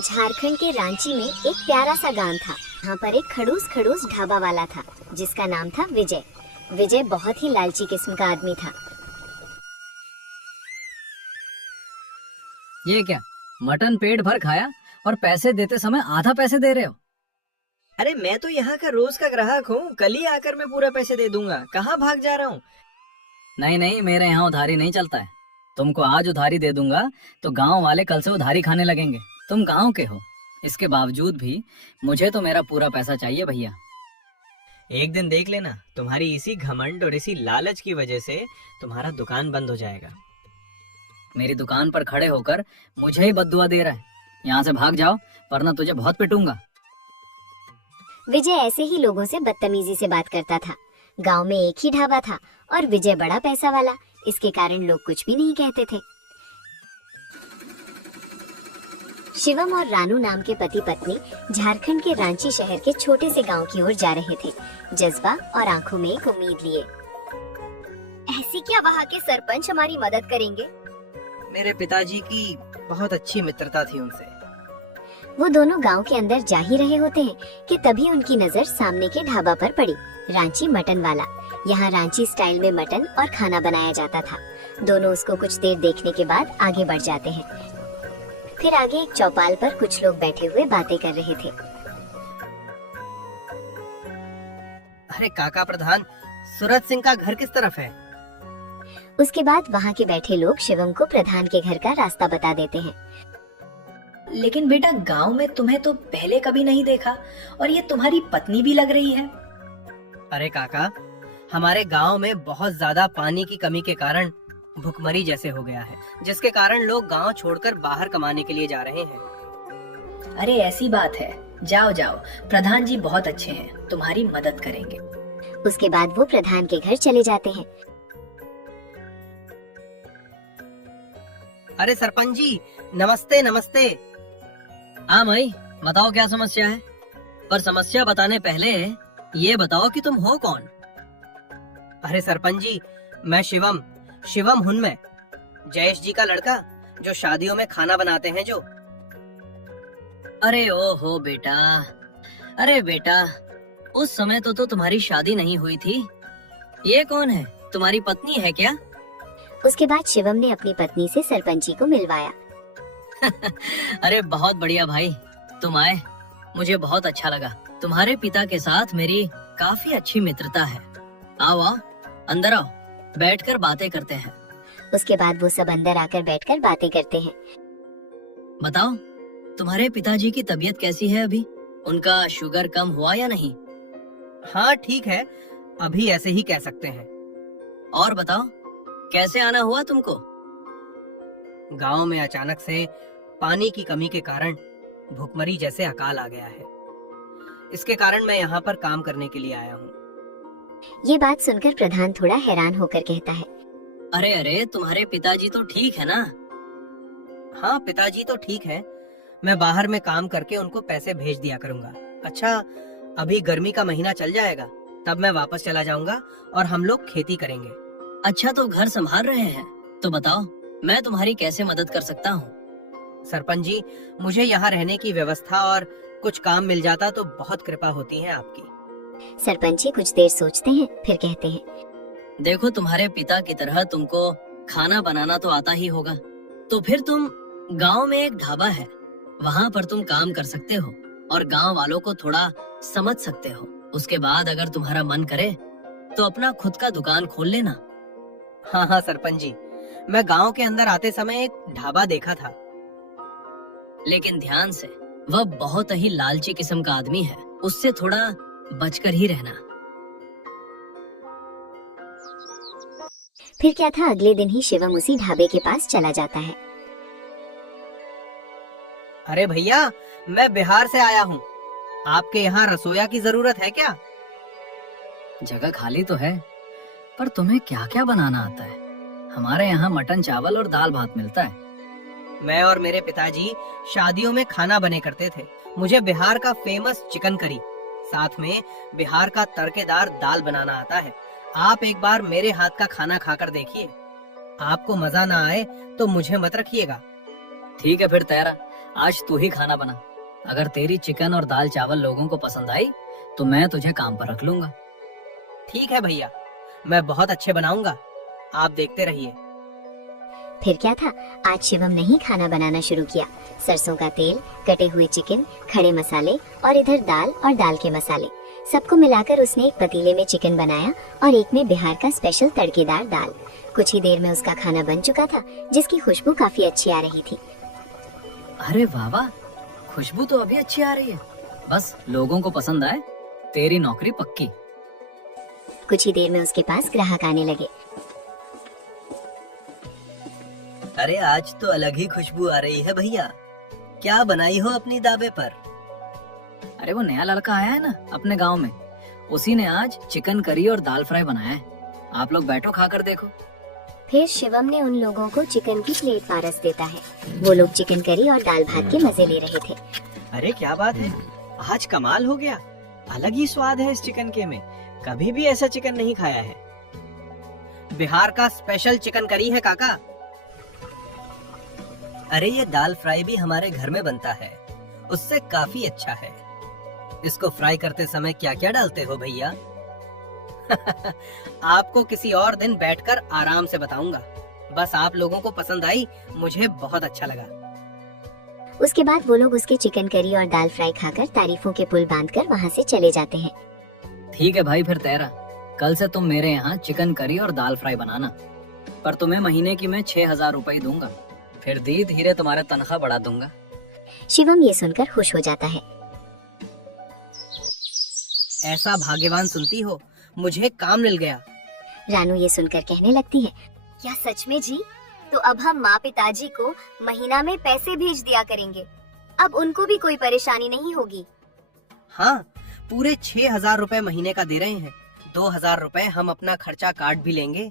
झारखंड के रांची में एक प्यारा सा गांव था। यहाँ पर एक खड़ूस खड़ूस ढाबा वाला था जिसका नाम था विजय। विजय बहुत ही लालची किस्म का आदमी था। ये क्या, मटन पेट भर खाया और पैसे देते समय आधा पैसे दे रहे हो? अरे मैं तो यहाँ का रोज का ग्राहक हूँ, कल ही आकर मैं पूरा पैसे दे दूंगा। कहाँ भाग जा रहा हूँ? नहीं नहीं, मेरे यहाँ उधारी नहीं चलता है। तुमको आज उधारी दे दूंगा तो गांव वाले कल से उधारी खाने लगेंगे। तुम गांव के हो, इसके बावजूद भी मुझे तो मेरा पूरा पैसा चाहिए भैया। एक दिन देख लेना, तुम्हारी इसी घमंड और इसी लालच की वजह से तुम्हारा दुकान बंद हो जाएगा। मेरी दुकान पर खड़े होकर मुझे ही बद्दुआ दे रहा है। यहाँ से भाग जाओ वरना तुझे बहुत पिटूंगा। विजय ऐसे ही लोगों से बदतमीजी से बात करता था। गांव में एक ही ढाबा था और विजय बड़ा पैसा वाला, इसके कारण लोग कुछ भी नहीं कहते थे। शिवम और रानू नाम के पति पत्नी झारखंड के रांची शहर के छोटे से गांव की ओर जा रहे थे, जज्बा और आंखों में एक उम्मीद लिए। ऐसी क्या वहाँ के सरपंच हमारी मदद करेंगे? मेरे पिताजी की बहुत अच्छी मित्रता थी उनसे। वो दोनों गांव के अंदर जा ही रहे होते हैं कि तभी उनकी नजर सामने के ढाबा पर पड़ी, रांची मटन वाला। यहाँ रांची स्टाइल में मटन और खाना बनाया जाता था। दोनों उसको कुछ देर देखने के बाद आगे बढ़ जाते हैं। फिर आगे एक चौपाल पर कुछ लोग बैठे हुए बातें कर रहे थे। अरे काका प्रधान, सूरज सिंह का घर किस तरफ है? उसके बाद वहाँ के बैठे लोग शिवम को प्रधान के घर का रास्ता बता देते हैं। लेकिन बेटा, गांव में तुम्हें तो पहले कभी नहीं देखा और ये तुम्हारी पत्नी भी लग रही है। अरे काका, हमारे गांव में बहुत ज्यादा पानी की कमी के कारण भुखमरी जैसे हो गया है, जिसके कारण लोग गांव छोड़कर बाहर कमाने के लिए जा रहे हैं। अरे ऐसी बात है, जाओ जाओ, प्रधान जी बहुत अच्छे हैं, तुम्हारी मदद करेंगे। उसके बाद वो प्रधान के घर चले जाते हैं। अरे सरपंच जी, नमस्ते नमस्ते। हाँ भाई, बताओ क्या समस्या है। पर समस्या बताने पहले ये बताओ कि तुम हो कौन? अरे सरपंच जी, मैं शिवम हूँ, मैं जयेश जी का लड़का, जो शादियों में खाना बनाते हैं जो। अरे ओ हो बेटा, अरे बेटा, उस समय तो तुम्हारी शादी नहीं हुई थी। ये कौन है, तुम्हारी पत्नी है क्या? उसके बाद शिवम ने अपनी पत्नी से सरपंच जी को मिलवाया। अरे बहुत बढ़िया भाई, तुम आए, मुझे बहुत अच्छा लगा। तुम्हारे पिता के साथ मेरी काफी अच्छी मित्रता है। आओ आओ, अंदर आओ, बैठकर बातें करते हैं। उसके बाद वो सब अंदर आकर बैठकर बातें करते हैं। बताओ, तुम्हारे पिताजी की तबीयत कैसी है अभी? उनका शुगर कम हुआ या नहीं? हाँ ठीक है, अभी ऐसे ही कह सकते हैं। और बताओ, कैसे आना हुआ तुमको? गांव में अचानक से पानी की कमी के कारण भुखमरी जैसे अकाल आ गया है। इसके कारण मैं यहाँ पर काम करने के लिए आया हूँ। ये बात सुनकर प्रधान थोड़ा हैरान होकर कहता है, अरे अरे, तुम्हारे पिताजी तो ठीक है ना? हाँ पिताजी तो ठीक है, मैं बाहर में काम करके उनको पैसे भेज दिया करूँगा। अच्छा, अभी गर्मी का महीना चल जाएगा, तब मैं वापस चला जाऊंगा और हम लोग खेती करेंगे। अच्छा, तो घर संभाल रहे हैं, तो बताओ मैं तुम्हारी कैसे मदद कर सकता हूँ? सरपंच जी, मुझे यहाँ रहने की व्यवस्था और कुछ काम मिल जाता तो बहुत कृपा होती है आपकी। सरपंच जी कुछ देर सोचते हैं, फिर कहते हैं, देखो, तुम्हारे पिता की तरह तुमको खाना बनाना तो आता ही होगा, तो फिर तुम गांव में एक ढाबा है, वहाँ पर तुम काम कर सकते हो और गांव वालों को थोड़ा समझ सकते हो। उसके बाद अगर तुम्हारा मन करे तो अपना खुद का दुकान खोल लेना। हाँ हाँ सरपंच जी, मैं गांव के अंदर आते समय एक ढाबा देखा था। लेकिन ध्यान से, वह बहुत ही लालची किस्म का आदमी है, उससे थोड़ा बचकर ही रहना। फिर क्या था, अगले दिन ही शिवम उसी ढाबे के पास चला जाता है। अरे भैया, मैं बिहार से आया हूँ, आपके यहाँ रसोइया की जरूरत है क्या? जगह खाली तो है, पर तुम्हें क्या क्या बनाना आता है? हमारे यहाँ मटन चावल और दाल भात मिलता है। मैं और मेरे पिताजी शादियों में खाना बने करते थे। मुझे बिहार का फेमस चिकन करी, साथ में बिहार का तड़केदार दाल बनाना आता है। आप एक बार मेरे हाथ का खाना खाकर देखिए, आपको मजा ना आए तो मुझे मत रखिएगा। ठीक है फिर तेरा, आज तू ही खाना बना। अगर तेरी चिकन और दाल चावल लोगों को पसंद आई तो मैं तुझे काम पर रख लूंगा। ठीक है भैया, मैं बहुत अच्छे बनाऊंगा, आप देखते रहिए। फिर क्या था, आज शिवम ने ही खाना बनाना शुरू किया। सरसों का तेल, कटे हुए चिकन, खड़े मसाले और इधर दाल और दाल के मसाले, सबको मिलाकर उसने एक पतीले में चिकन बनाया और एक में बिहार का स्पेशल तड़केदार दाल। कुछ ही देर में उसका खाना बन चुका था, जिसकी खुशबू काफी अच्छी आ रही थी। अरे वाह वाह, खुशबू तो अभी अच्छी आ रही है। बस लोगों को पसंद आए, तेरी नौकरी पक्की। कुछ ही देर में उसके पास ग्राहक आने लगे। अरे आज तो अलग ही खुशबू आ रही है भैया, क्या बनाई हो अपनी दावे पर? अरे वो नया लड़का आया है ना अपने गांव में, उसी ने आज चिकन करी और दाल फ्राई बनाया है। आप लोग बैठो, खाकर देखो। फिर शिवम ने उन लोगों को चिकन की प्लेट पारस देता है। वो लोग चिकन करी और दाल भात के मजे ले रहे थे। अरे क्या बात है, आज कमाल हो गया, अलग ही स्वाद है इस चिकन के में। कभी भी ऐसा चिकन नहीं खाया है। बिहार का स्पेशल चिकन करी है काका। अरे ये दाल फ्राई भी हमारे घर में बनता है, उससे काफी अच्छा है। इसको फ्राई करते समय क्या क्या डालते हो भैया? आपको किसी और दिन बैठकर आराम से बताऊंगा। बस आप लोगों को पसंद आई, मुझे बहुत अच्छा लगा। उसके बाद वो लोग उसके चिकन करी और दाल फ्राई खाकर तारीफों के पुल बांधकर वहाँ से चले जाते हैं। ठीक है भाई, फिर तेरा कल से तुम मेरे यहाँ चिकन करी और दाल फ्राई बनाना, पर तुम्हें महीने की मैं 6,000 रुपए दूंगा। फिर धीरे धीरे तुम्हारा तनख्वाह बढ़ा दूंगा। शिवम ये सुनकर खुश हो जाता है। ऐसा भाग्यवान सुनती हो, मुझे काम मिल गया। रानू ये सुनकर कहने लगती है, क्या सच में जी? तो अब हम माँ पिताजी को महीना में पैसे भेज दिया करेंगे, अब उनको भी कोई परेशानी नहीं होगी। हाँ, पूरे 6,000 रुपए महीने का दे रहे हैं। 2,000 रुपए हम अपना खर्चा काट भी लेंगे,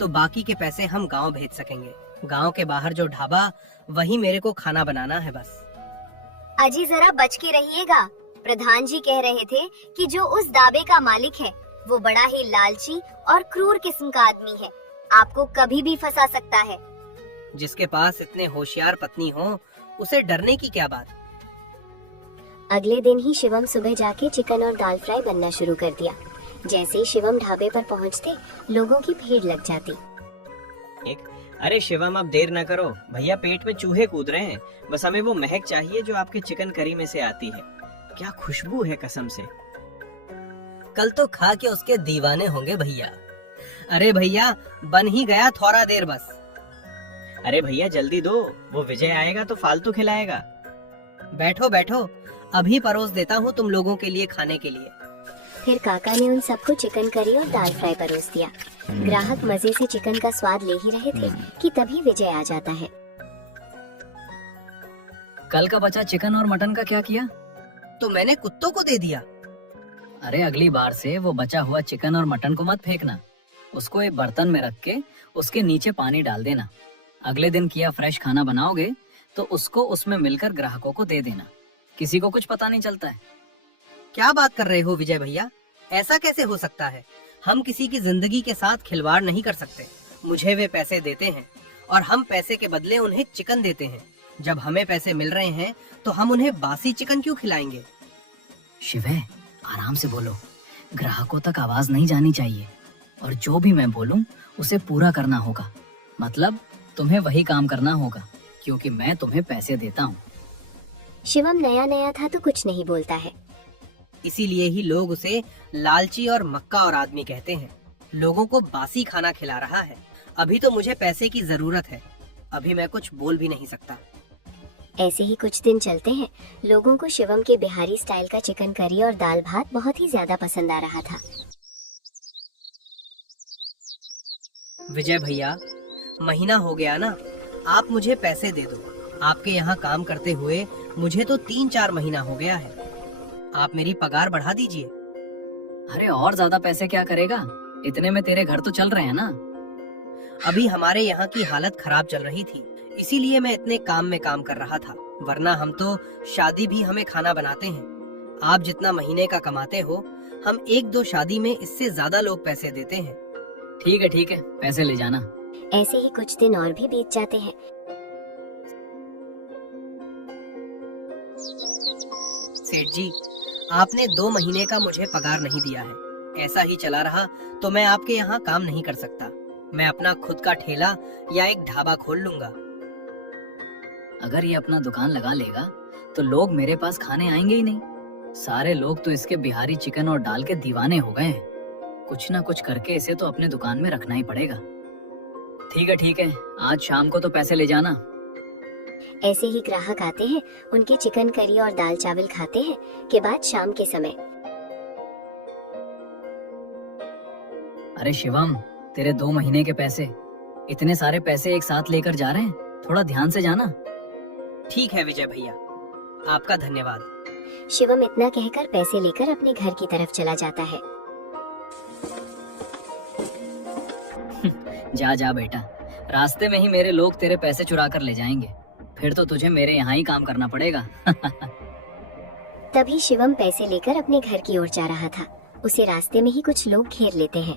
तो बाकी के पैसे हम गांव भेज सकेंगे। गांव के बाहर जो ढाबा, वही मेरे को खाना बनाना है बस। अजी जरा बच के रहिएगा, प्रधान जी कह रहे थे कि जो उस दावे का मालिक है वो बड़ा ही लालची और क्रूर किस्म का आदमी है, आपको कभी भी फंसा सकता है। जिसके पास इतने होशियार पत्नी हो, उसे डरने की क्या बात। अगले दिन ही शिवम सुबह जाके चिकन और दाल फ्राई बनना शुरू कर दिया। जैसे ही शिवम ढाबे पर पहुंचते, लोगों की भीड़ लग जाती। अरे शिवम, अब देर न करो, भैया पेट में चूहे कूद रहे हैं। बस हमें वो महक चाहिए जो आपके चिकन करी में से आती है। क्या खुशबू है कसम से। कल तो खा के उसके दीवाने होंगे भैया। अरे भैया, बन ही गया, थोड़ा देर बस। अरे भैया जल्दी दो, वो विजय आएगा तो फालतू खिलाएगा। बैठो बैठो, अभी परोस देता हूँ तुम लोगों के लिए खाने के लिए। फिर काका ने उन सबको चिकन करी और दाल फ्राई परोस दिया। ग्राहक मजे से चिकन का स्वाद ले ही रहे थे कि तभी विजय आ जाता है। कल का बचा चिकन और मटन का क्या किया? तो मैंने कुत्तों को दे दिया। अरे अगली बार से वो बचा हुआ चिकन और मटन को मत फेंकना, उसको एक बर्तन में रख के उसके नीचे पानी डाल देना। अगले दिन किया फ्रेश खाना बनाओगे तो उसको उसमें मिलकर ग्राहकों को दे देना, किसी को कुछ पता नहीं चलता है। क्या बात कर रहे हो विजय भैया, ऐसा कैसे हो सकता है? हम किसी की जिंदगी के साथ खिलवाड़ नहीं कर सकते। मुझे वे पैसे देते हैं और हम पैसे के बदले उन्हें चिकन देते हैं। जब हमें पैसे मिल रहे हैं तो हम उन्हें बासी चिकन क्यों खिलाएंगे? शिवे, आराम से बोलो, ग्राहकों तक आवाज नहीं जानी चाहिए, और जो भी मैं बोलूं उसे पूरा करना होगा। मतलब तुम्हें वही काम करना होगा, क्योंकि मैं तुम्हें पैसे देता हूँ। शिवम नया नया था तो कुछ नहीं बोलता है। इसीलिए ही लोग उसे लालची और मक्का और आदमी कहते हैं। लोगों को बासी खाना खिला रहा है। अभी तो मुझे पैसे की जरूरत है, अभी मैं कुछ बोल भी नहीं सकता। ऐसे ही कुछ दिन चलते हैं। लोगों को शिवम के बिहारी स्टाइल का चिकन करी और दाल भात बहुत ही ज्यादा पसंद आ रहा था। विजय भैया, महीना हो गया ना, आप मुझे पैसे दे दो। आपके यहाँ काम करते हुए मुझे तो 3-4 महीना हो गया है। आप मेरी पगार बढ़ा दीजिए। अरे और ज्यादा पैसे क्या करेगा, इतने में तेरे घर तो चल रहे हैं ना। अभी हमारे यहाँ की हालत खराब चल रही थी, इसीलिए मैं इतने काम में काम कर रहा था, वरना हम तो शादी भी हमें खाना बनाते हैं। आप जितना महीने का कमाते हो, हम 1-2 शादी में इससे ज्यादा लोग पैसे देते हैं। ठीक है, पैसे ले जाना। ऐसे ही कुछ दिन और भी बीत जाते हैं। सेठ जी, आपने 2 महीने का मुझे पगार नहीं दिया है। ऐसा ही चला रहा तो मैं आपके यहाँ काम नहीं कर सकता। मैं अपना खुद का ठेला या एक ढाबा खोल लूंगा। अगर ये अपना दुकान लगा लेगा तो लोग मेरे पास खाने आएंगे ही नहीं। सारे लोग तो इसके बिहारी चिकन और दाल के दीवाने हो गए हैं। कुछ ना कुछ करके इसे तो अपने दुकान में रखना ही पड़ेगा। ठीक है, आज शाम को तो पैसे ले जाना। ऐसे ही ग्राहक आते हैं, उनके चिकन करी और दाल चावल खाते हैं के बाद शाम के समय अरे शिवम, तेरे 2 महीने के पैसे, इतने सारे पैसे एक साथ लेकर जा रहे हैं, थोड़ा ध्यान से जाना। ठीक है विजय भैया, आपका धन्यवाद। शिवम इतना कहकर पैसे लेकर अपने घर की तरफ चला जाता है। जा बेटा, रास्ते में ही मेरे लोग तेरे पैसे चुरा कर ले जाएंगे, फिर तो तुझे मेरे यहाँ ही काम करना पड़ेगा। तभी शिवम पैसे लेकर अपने घर की ओर जा रहा था। उसे रास्ते में ही कुछ लोग घेर लेते हैं।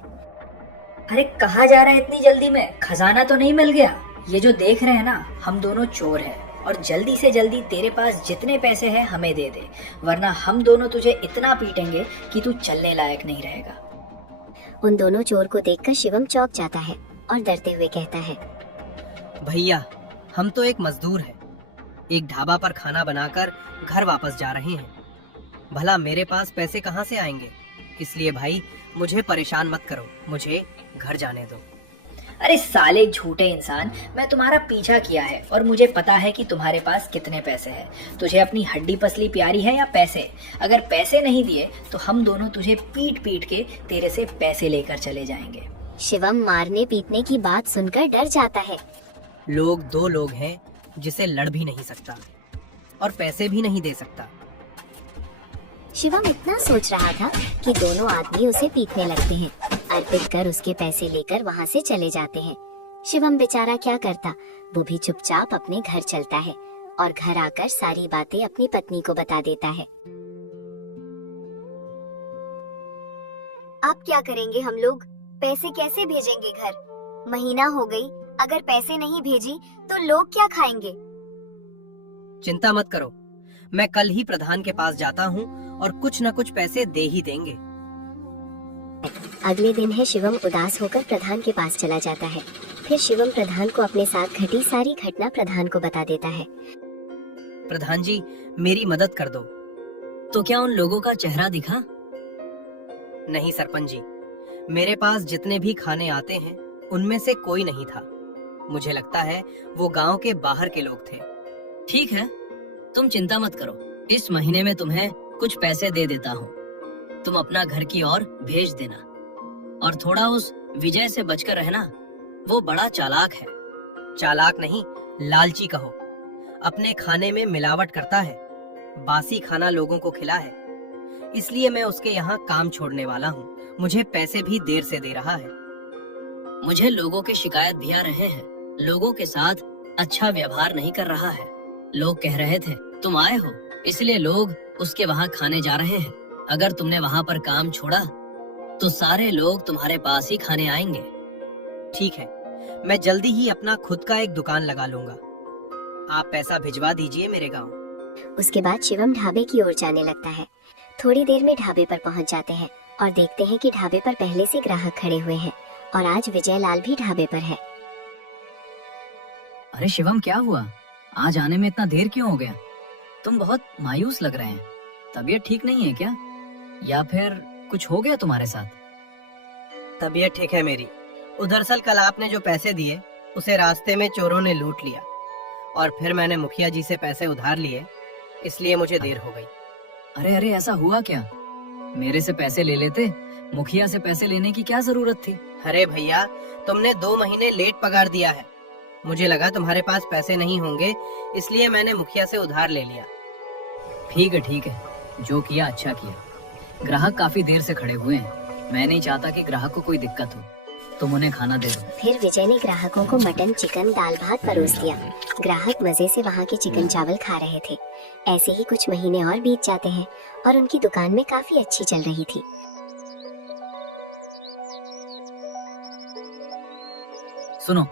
अरे कहाँ जा रहा है इतनी जल्दी में? खजाना तो नहीं मिल गया? ये जो देख रहे हैं ना, हम दोनों चोर हैं और जल्दी से जल्दी तेरे पास जितने पैसे हैं हमें दे दे, वरना हम दोनों तुझे इतना पीटेंगे कि तू चलने लायक नहीं रहेगा। उन दोनों चोर को देखकर शिवम चौंक जाता है और डरते हुए कहता है, भैया, हम तो एक मजदूर हैं, एक ढाबा पर खाना बनाकर घर वापस जा रहे हैं। भला मेरे पास पैसे कहाँ से आएंगे? इसलिए भाई मुझे परेशान मत करो, मुझे घर जाने दो। अरे साले झूठे इंसान, मैं तुम्हारा पीछा किया है और मुझे पता है कि तुम्हारे पास कितने पैसे हैं। तुझे अपनी हड्डी पसली प्यारी है या पैसे? अगर पैसे नहीं दिए तो हम दोनों तुझे पीट पीट के तेरे से पैसे लेकर चले जाएंगे। शिवम मारने पीटने की बात सुनकर डर जाता है। लोग 2 लोग हैं जिसे लड़ भी नहीं सकता और पैसे भी नहीं दे सकता। शिवम इतना सोच रहा था कि दोनों आदमी उसे पीटने लगते हैं। अर्पित कर उसके पैसे लेकर वहाँ से चले जाते हैं। शिवम बेचारा क्या करता, वो भी चुपचाप अपने घर चलता है और घर आकर सारी बातें अपनी पत्नी को बता देता है। अब क्या करेंगे हम लोग? पैसे कैसे भेजेंगे घर? महीना हो गई, अगर पैसे नहीं भेजी तो लोग क्या खाएंगे? चिंता मत करो, मैं कल ही प्रधान के पास जाता हूँ और कुछ न कुछ पैसे दे ही देंगे। अगले दिन है, शिवम उदास होकर प्रधान के पास चला जाता है। फिर शिवम प्रधान को अपने साथ घटी सारी घटना प्रधान को बता देता है। प्रधान जी, मेरी मदद कर दो। तो क्या उन लोगों का चेहरा दिखा? नहीं सरपंच जी, मेरे पास जितने भी खाने आते हैं उनमें से कोई नहीं था। मुझे लगता है वो गांव के बाहर के लोग थे। ठीक है, तुम चिंता मत करो, इस महीने में तुम्हें कुछ पैसे दे देता हूँ, तुम अपना घर की ओर भेज देना। और थोड़ा उस विजय से बचकर रहना, वो बड़ा चालाक है। चालाक नहीं, लालची कहो। अपने खाने में मिलावट करता है, बासी खाना लोगों को खिला है, इसलिए मैं उसके यहाँ काम छोड़ने वाला हूँ। मुझे पैसे भी देर से दे रहा है। मुझे लोगों की शिकायत भी आ रहे हैं, लोगों के साथ अच्छा व्यवहार नहीं कर रहा है। लोग कह रहे थे तुम आए हो, इसलिए लोग उसके वहाँ खाने जा रहे हैं। अगर तुमने वहाँ पर काम छोड़ा तो सारे लोग तुम्हारे पास ही खाने आएंगे। ठीक है, मैं जल्दी ही अपना खुद का एक दुकान लगा लूंगा। आप पैसा भिजवा दीजिए मेरे गांव। उसके बाद शिवम ढाबे की ओर जाने लगता है। थोड़ी देर में ढाबे पर पहुंच जाते हैं और देखते हैं कि ढाबे पर पहले से ग्राहक खड़े हुए हैं और आज विजय लाल भी ढाबे पर है। अरे शिवम, क्या हुआ? आज आने में इतना देर क्यों हो गया? तुम बहुत मायूस लग रहे हैं, तबीयत ठीक नहीं है क्या? या फिर कुछ हो गया तुम्हारे साथ? तबीयत ठीक है मेरी। दरअसल कल आपने जो पैसे दिए उसे रास्ते में चोरों ने लूट लिया और फिर मैंने मुखिया जी से पैसे उधार लिए, इसलिए मुझे देर हो गई। अरे ऐसा हुआ क्या? मेरे से पैसे ले लेते, मुखिया से पैसे लेने की क्या जरूरत थी? अरे भैया, तुमने 2 महीने लेट पगार दिया है। मुझे लगा तुम्हारे पास पैसे नहीं होंगे, इसलिए मैंने मुखिया से उधार ले लिया। ठीक है, जो किया अच्छा किया। ग्राहक काफी देर से खड़े हुए हैं, मैं नहीं चाहता कि ग्राहक को कोई दिक्कत हो। तुम उन्हें खाना दे दो। फिर विजय ने ग्राहकों को मटन, चिकन, दाल भात परोस दिया। ग्राहक मजे से वहाँ के चिकन चावल खा रहे थे। ऐसे ही कुछ महीने और बीत जाते हैं और उनकी दुकान में काफी अच्छी चल रही थी। सुनो,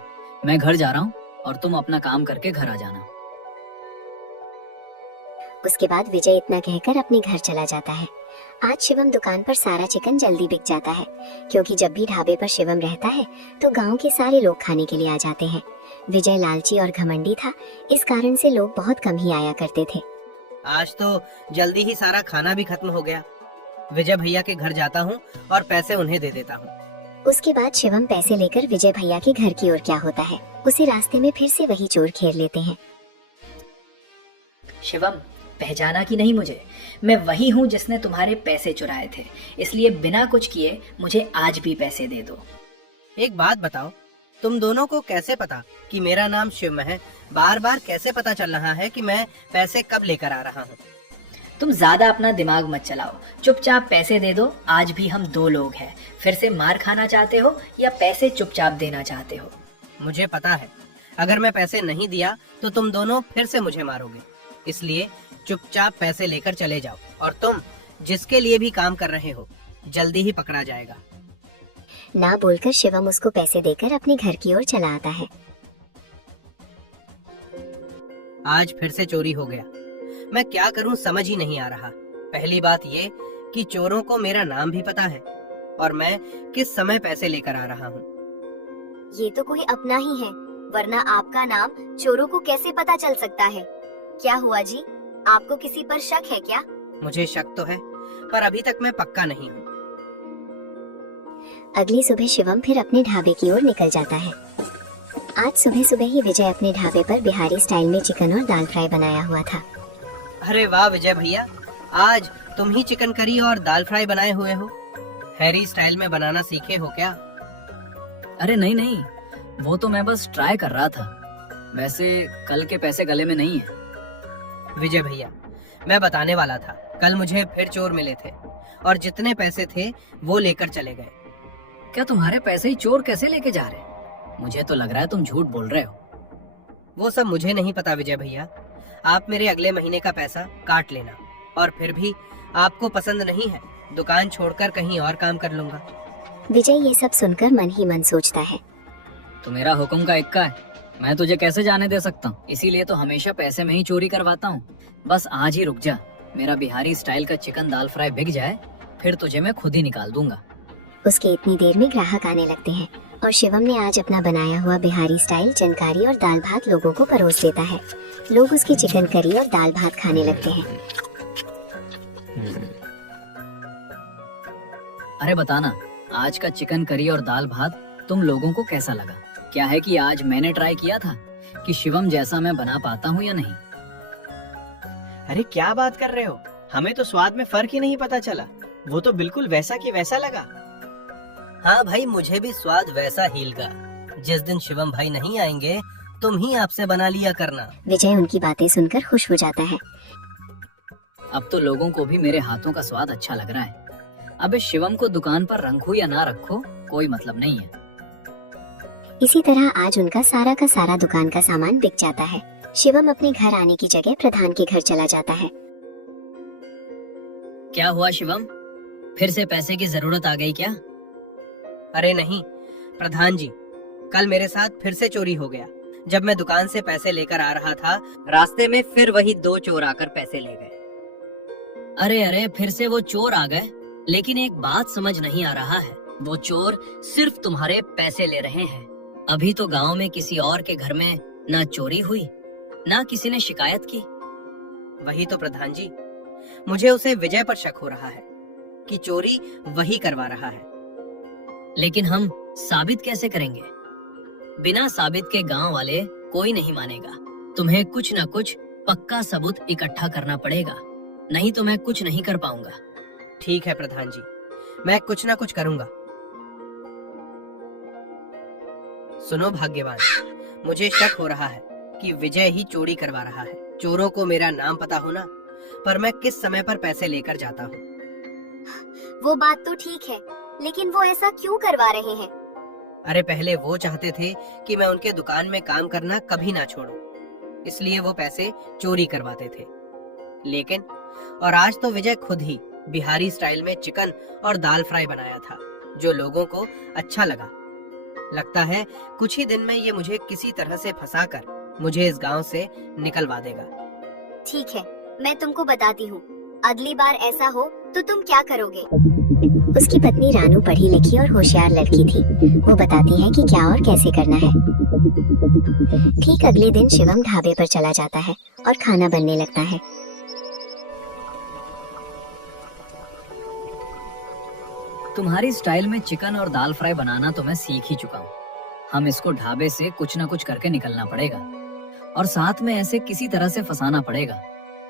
मैं घर जा रहा हूँ और तुम अपना काम करके घर आ जाना। उसके बाद विजय इतना कहकर अपने घर चला जाता है। आज शिवम दुकान पर सारा चिकन जल्दी बिक जाता है, क्योंकि जब भी ढाबे पर शिवम रहता है तो गांव के सारे लोग खाने के लिए आ जाते हैं। विजय लालची और घमंडी था, इस कारण से लोग बहुत कम ही आया करते थे। आज तो जल्दी ही सारा खाना भी खत्म हो गया। विजय भैया के घर जाता हूँ और पैसे उन्हें दे देता हूँ। उसके बाद शिवम पैसे लेकर विजय भैया के घर की ओर क्या होता है, उसे रास्ते में फिर से वही चोर घेर लेते हैं। शिवम, पहचाना कि नहीं मुझे? मैं वही हूँ जिसने तुम्हारे पैसे चुराए थे, इसलिए बिना कुछ किए मुझे आज भी पैसे दे दो। एक बात बताओ, तुम दोनों को कैसे पता कि मेरा नाम शिव है? बार बार कैसे पता चल रहा है कि मैं पैसे कब लेकर आ रहा हूँ? तुम ज्यादा अपना दिमाग मत चलाओ, चुपचाप पैसे दे दो। आज भी हम दो लोग हैं। फिर से मार खाना चाहते हो या पैसे चुपचाप देना चाहते हो? मुझे पता है, अगर मैं पैसे नहीं दिया तो तुम दोनों फिर से मुझे मारोगे, इसलिए चुपचाप पैसे लेकर चले जाओ। और तुम जिसके लिए भी काम कर रहे हो जल्दी ही पकड़ा जाएगा। ना बोलकर शिवम उसको पैसे देकर अपने घर की ओर चला आता है। आज फिर से चोरी हो गया। मैं क्या करूं समझ ही नहीं आ रहा। पहली बात ये कि चोरों को मेरा नाम भी पता है और मैं किस समय पैसे लेकर आ रहा हूँ। ये तो कोई अपना ही है, वरना आपका नाम चोरों को कैसे पता चल सकता है? क्या हुआ जी, आपको किसी पर शक है क्या? मुझे शक तो है, पर अभी तक मैं पक्का नहीं हूँ। अगली सुबह शिवम फिर अपने ढाबे की ओर निकल जाता है। आज सुबह सुबह ही विजय अपने ढाबे पर बिहारी स्टाइल में चिकन और दाल फ्राई बनाया हुआ था। अरे वाह विजय भैया, आज तुम ही चिकन करी और दाल फ्राई बनाए हुए हो। हैरी स्टाइल में बनाना सीखे हो क्या? अरे नहीं नहीं, वो तो मैं बस ट्राई कर रहा था। वैसे कल के पैसे गले में नहीं है। विजय भैया, मैं बताने वाला था, कल मुझे फिर चोर मिले थे और जितने पैसे थे वो लेकर चले गए। क्या तुम्हारे पैसे ही चोर कैसे लेके जा रहे? मुझे तो लग रहा है तुम झूठ बोल रहे हो। वो सब मुझे नहीं पता विजय भैया, आप मेरे अगले महीने का पैसा काट लेना। और फिर भी आपको पसंद नहीं है, दुकान छोड़कर कहीं और काम कर लूंगा। विजय ये सब सुनकर मन ही मन सोचता है, तो मेरा हुक्म का इक्का है, मैं तुझे कैसे जाने दे सकता हूँ? इसीलिए तो हमेशा पैसे में ही चोरी करवाता हूँ। बस आज ही रुक जा, मेरा बिहारी स्टाइल का चिकन दाल फ्राई बिक जाए, फिर तुझे मैं खुद ही निकाल दूंगा। उसके इतनी देर में ग्राहक आने लगते हैं और शिवम ने आज अपना बनाया हुआ बिहारी स्टाइल चिकन और दाल भात लोगों को परोस देता है। लोग उसकी चिकन करी और दाल भात खाने लगते हैं। अरे बताना, आज का चिकन करी और दाल भात तुम लोगों को कैसा लगा? क्या है कि आज मैंने ट्राई किया था कि शिवम जैसा मैं बना पाता हूँ या नहीं। अरे क्या बात कर रहे हो, हमें तो स्वाद में फर्क ही नहीं पता चला। वो तो बिल्कुल वैसा की वैसा लगा। हाँ भाई, मुझे भी स्वाद वैसा ही लगा। जिस दिन शिवम भाई नहीं आएंगे तुम ही आपसे बना लिया करना। विजय उनकी बातें सुनकर खुश हो जाता है। अब तो लोगों को भी मेरे हाथों का स्वाद अच्छा लग रहा है। अबे शिवम को दुकान पर रखूं या ना रखो कोई मतलब नहीं है। इसी तरह आज उनका सारा का सारा दुकान का सामान बिक जाता है। शिवम अपने घर आने की जगह प्रधान के घर चला जाता है। क्या हुआ शिवम, फिर से पैसे की जरूरत आ गई क्या? अरे नहीं प्रधान जी, कल मेरे साथ फिर से चोरी हो गया। जब मैं दुकान से पैसे लेकर आ रहा था, रास्ते में फिर वही दो चोर आकर पैसे ले गए। अरे अरे, फिर से वो चोर आ गए? लेकिन एक बात समझ नहीं आ रहा है, वो चोर सिर्फ तुम्हारे पैसे ले रहे हैं। अभी तो गांव में किसी और के घर में ना चोरी हुई, ना किसी ने शिकायत की। वही तो प्रधान जी, मुझे उसे विजय पर शक हो रहा है कि चोरी वही करवा रहा है। लेकिन हम साबित कैसे करेंगे? बिना साबित के गांव वाले कोई नहीं मानेगा। तुम्हें कुछ ना कुछ पक्का सबूत इकट्ठा करना पड़ेगा, नहीं तो मैं कुछ नहीं कर पाऊंगा। ठीक है प्रधान जी, मैं कुछ ना कुछ करूंगा। सुनो भाग्यवान, मुझे शक हो रहा है कि विजय ही चोरी करवा रहा है। चोरों को मेरा नाम पता होना, पर मैं किस समय पर पैसे लेकर जाता हूँ। वो बात तो ठीक है, लेकिन वो ऐसा क्यों करवा रहे हैं? अरे पहले वो चाहते थे कि मैं उनके दुकान में काम करना कभी ना छोड़ूं, इसलिए वो पैसे चोरी करवाते थे। लेकिन और आज तो विजय खुद ही बिहारी स्टाइल में चिकन और दाल फ्राई बनाया था, जो लोगों को अच्छा लगा। लगता है कुछ ही दिन में ये मुझे किसी तरह से फंसाकर मुझे इस गांव से निकलवा देगा। ठीक है, मैं तुमको बताती हूँ, अगली बार ऐसा हो तो तुम क्या करोगे? उसकी पत्नी रानू पढ़ी लिखी और होशियार लड़की थी। वो बताती है कि क्या और कैसे करना है। ठीक अगले दिन शिवम ढाबे पर चला जाता है और खाना बनने लगता है। तुम्हारी स्टाइल में चिकन और दाल फ्राई बनाना तो मैं सीख ही चुका हूँ। हम इसको ढाबे से कुछ ना कुछ करके निकलना पड़ेगा और साथ में ऐसे किसी तरह से फंसाना पड़ेगा,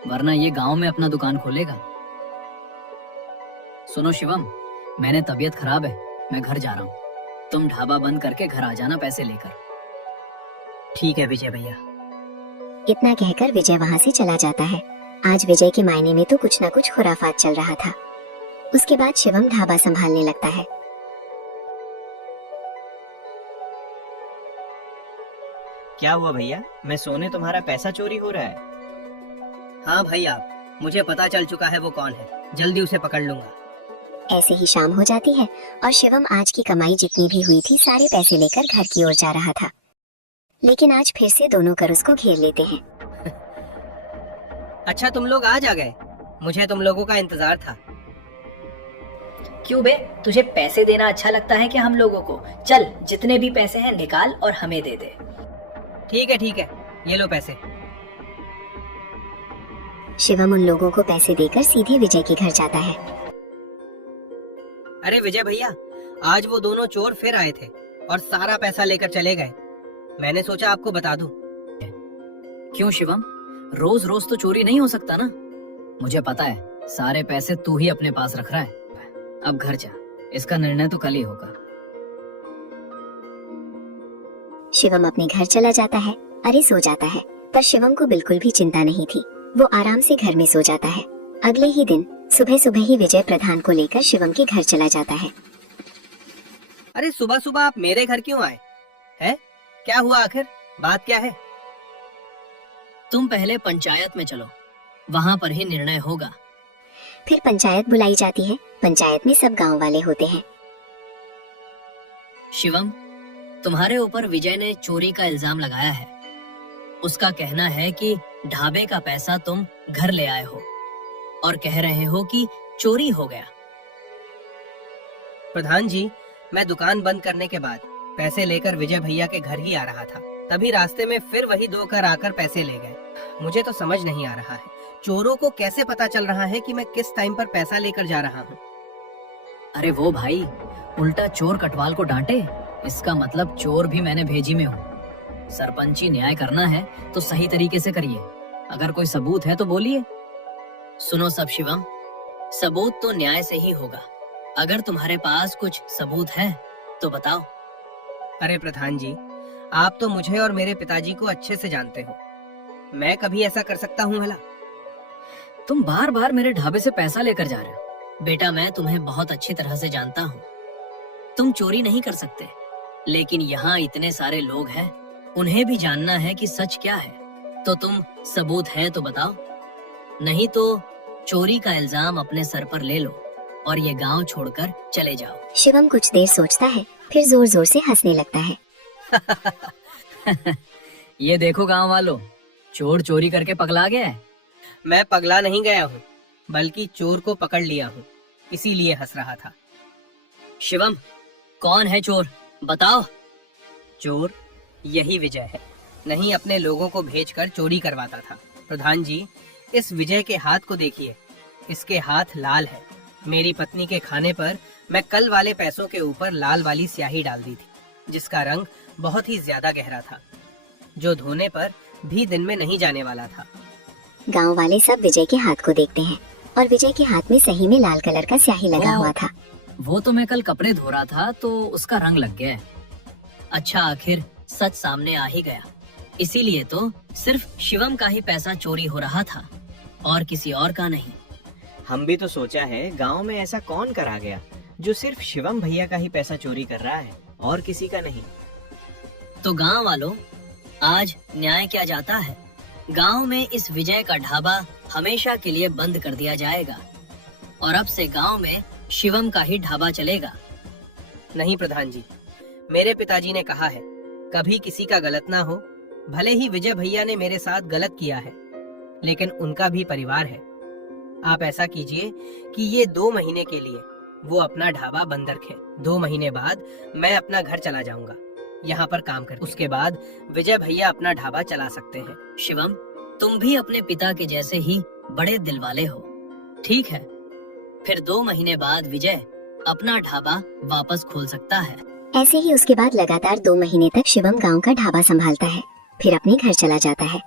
वरना ये गांव में अपना दुकान खोलेगा। सुनो शिवम, मैंने तबीयत खराब है, मैं घर जा रहा हूँ। तुम ढाबा बंद करके घर आ जाना पैसे लेकर। ठीक है विजय भैया। इतना कहकर विजय वहाँ से चला जाता है। आज विजय के मायने में तो कुछ ना कुछ खुराफात चल रहा था। उसके बाद शिवम ढाबा संभालने लगता है। क्या हुआ भैया? मैं सोने तुम्हारा पैसा चोरी हो रहा है। हाँ भाई, आप, मुझे पता चल चुका है वो कौन है, जल्दी उसे पकड़ लूंगा। ऐसे ही शाम हो जाती है और शिवम आज की कमाई जितनी भी हुई थी सारे पैसे लेकर घर की ओर जा रहा था। लेकिन आज फिर से दोनों कर उसको घेर लेते हैं। अच्छा, तुम लोग आज आ गए, मुझे तुम लोगों का इंतजार था। क्यों बे, तुझे पैसे देना अच्छा लगता है क्या हम लोगों को? चल, जितने भी पैसे हैं निकाल और हमें दे दे। ठीक है, ये लो पैसे। शिवम उन लोगों को पैसे देकर सीधे विजय के घर जाता है। अरे विजय भैया, आज वो दोनों चोर फिर आए थे और सारा पैसा लेकर चले गए। मैंने सोचा आपको बता दूं। क्यों शिवम, रोज रोज तो चोरी नहीं हो सकता ना। मुझे पता है सारे पैसे तू ही अपने पास रख रहा है। अब घर जा, इसका निर्णय तो कल ही होगा। शिवम अपने घर चला जाता है। अरे सो जाता है, पर शिवम को बिल्कुल भी चिंता नहीं थी। वो आराम से घर में सो जाता है। अगले ही दिन सुबह सुबह ही विजय प्रधान को लेकर शिवम के घर चला जाता है। अरे सुबह सुबह आप मेरे घर क्यों आए हैं? क्या हुआ आखिर? बात क्या है? तुम पहले पंचायत में चलो, वहाँ पर ही निर्णय होगा। फिर पंचायत बुलाई जाती है। पंचायत में सब गांव वाले होते हैं। शिवम, तुम्हारे ऊपर विजय ने चोरी का इल्जाम लगाया है। उसका कहना है कि ढाबे का पैसा तुम घर ले आए हो और कह रहे हो कि चोरी हो गया। प्रधान जी, मैं दुकान बंद करने के बाद पैसे लेकर विजय भैया के घर ही आ रहा था, तभी रास्ते में फिर वही दो कर आकर पैसे ले गए। मुझे तो समझ नहीं आ रहा है, चोरों को कैसे पता चल रहा है कि मैं किस टाइम पर पैसा लेकर जा रहा हूँ। अरे वो भाई, उल्टा चोर कटवाल को डांटे, इसका मतलब चोर भी मैंने भेजी में हूँ। सरपंची न्याय करना है तो सही तरीके से करिए। अगर कोई सबूत है तो बोलिए। सुनो सब शिवम, सबूत तो न्याय से ही होगा। अगर तुम्हारे पास कुछ सबूत है तो बताओ। अरे प्रधान जी, आप तो मुझे और मेरे पिताजी को अच्छे से जानते हो, मैं कभी ऐसा कर सकता हूँ भला? तुम बार बार मेरे ढाबे से पैसा लेकर जा रहे हो। बेटा, मैं तुम्हें बहुत अच्छी तरह से जानता हूँ। तुम चोरी नहीं कर सकते, लेकिन यहाँ इतने सारे लोग हैं, उन्हें भी जानना है कि सच क्या है। तो तुम सबूत है तो बताओ, नहीं तो चोरी का इल्जाम अपने सर पर ले लो और ये गांव छोड़कर चले जाओ। शिवम कुछ देर सोचता है, फिर जोर जोर से हंसने लगता है। ये देखो गांव वालों, चोर चोरी करके पगला गया है। मैं पगला नहीं गया हूँ, बल्कि चोर को पकड़ लिया हूँ, इसीलिए हंस रहा था। शिवम, कौन है चोर, बताओ। चोर यही विजय है, नहीं अपने लोगों को भेजकर चोरी करवाता था। प्रधान जी, इस विजय के हाथ को देखिए, इसके हाथ लाल है। मेरी पत्नी के खाने पर मैं कल वाले पैसों के ऊपर लाल वाली स्याही डाल दी थी, जिसका रंग बहुत ही ज्यादा गहरा था, जो धोने पर भी दिन में नहीं जाने वाला था। गांव वाले सब विजय के हाथ को देखते हैं और विजय के हाथ में सही में लाल कलर का स्याही लगा हुआ था। वो तो मैं कल कपड़े धो रहा था तो उसका रंग लग गया है। अच्छा, आखिर सच सामने आ ही गया। इसीलिए तो सिर्फ शिवम का ही पैसा चोरी हो रहा था और किसी और का नहीं। हम भी तो सोचा है गांव में ऐसा कौन करा गया जो सिर्फ शिवम भैया का ही पैसा चोरी कर रहा है और किसी का नहीं। तो गांव वालों, आज न्याय क्या जाता है। गांव में इस विजय का ढाबा हमेशा के लिए बंद कर दिया जाएगा और अब से गांव में शिवम का ही ढाबा चलेगा। नहीं प्रधान जी, मेरे पिताजी ने कहा है कभी किसी का गलत ना हो। भले ही विजय भैया ने मेरे साथ गलत किया है, लेकिन उनका भी परिवार है। आप ऐसा कीजिए कि ये 2 महीने के लिए वो अपना ढाबा बंद रखे। 2 महीने बाद मैं अपना घर चला जाऊंगा यहाँ पर काम कर। उसके बाद विजय भैया अपना ढाबा चला सकते हैं। शिवम, तुम भी अपने पिता के जैसे ही बड़े दिल वाले हो। ठीक है, फिर 2 महीने बाद विजय अपना ढाबा वापस खोल सकता है। ऐसे ही उसके बाद लगातार 2 महीने तक शिवम गांव का ढाबा संभालता है, फिर अपने घर चला जाता है।